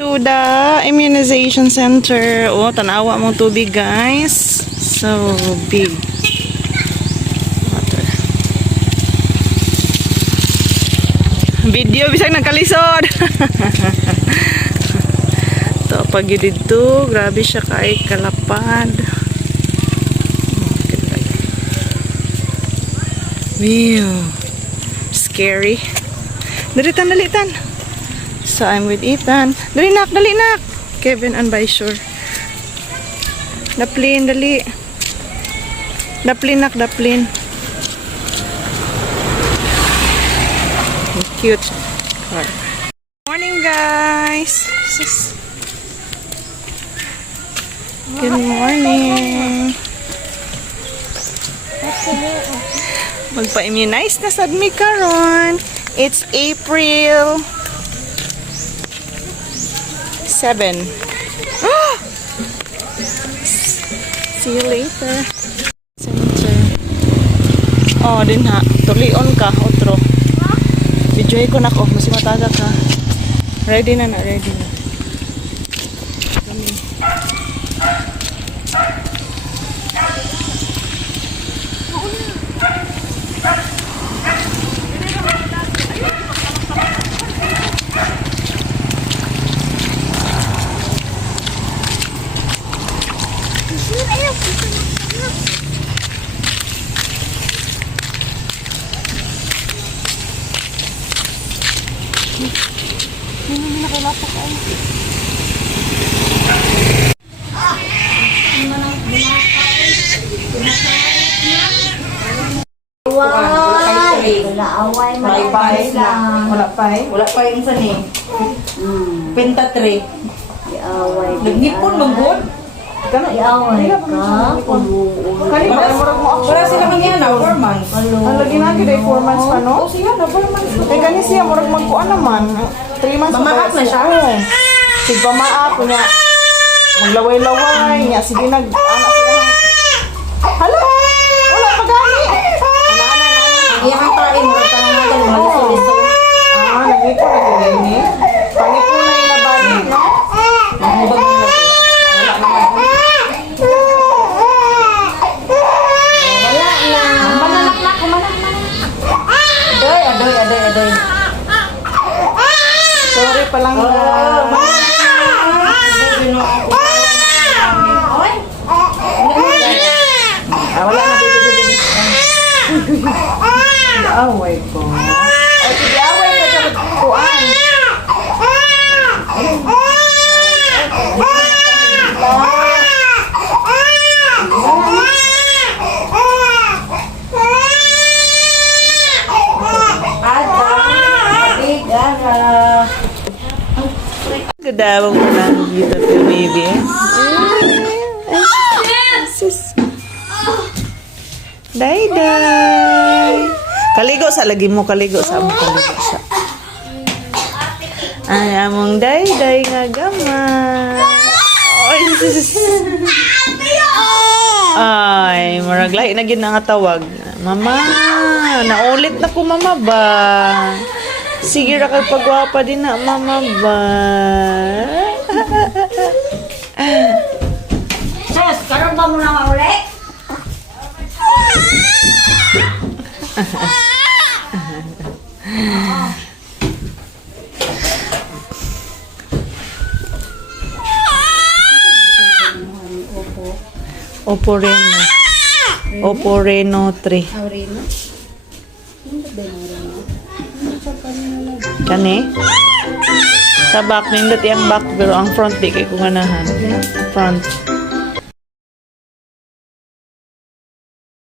To the immunization center. Oh, tanawa mong tubig, guys. So big. Water. Video bisag nagkalisod. To pag dito, grabe siya kay kalapad. Wow. Scary. Dalitan. So, I'm with Ethan. Dali nak. Kevin and Baishore. Daplin, dali. Daplin. Cute. Morning, guys. Good morning. Magpa-immunize na sad mi karon. It's April 7. See you later. Center. Oh, din ha. Tulion ka, otro. Videoy ko na ko. Mas mataga ka. Ready na. Kami. Wala pa yung sani. Pinta 3. Iaway. Nagipon manggod. Iaway ka. Para sila man yan, 4 months. Ang lagi na gid 4 months pa no? O siya na 4 months. Kay gani siya murag magkuan naman. 3 months Mamaak na siya. Sig pamaak kunya. Maglaway-laway nya sige anak sila. Hala. Wala pa gani. Iyang pain mo tanong natin maliso-liso. Nagliko na gini. Pangipunay na bali, no? Mubag nila. Wala naman. Wala na. Manalak. Adoy. Sorry pa lang. Wala na baby. Away ko. Ay, sige, away ka sa kuan. Gadawang mo lang dito po, baby. Day. Kaligo sa lagi mo, kaligo sa siya. Ay, among day nga gamay. Ay, maraglahi na gid nga tawag. Mama, naulit na ko mama ba? Sige ra kay pagwapa din na mama ba? Sus, karon ba mo na mauli? Oppo Reno 3. Kani? Sa back nindot yung back pero ang front di kay kung ganahan. Front.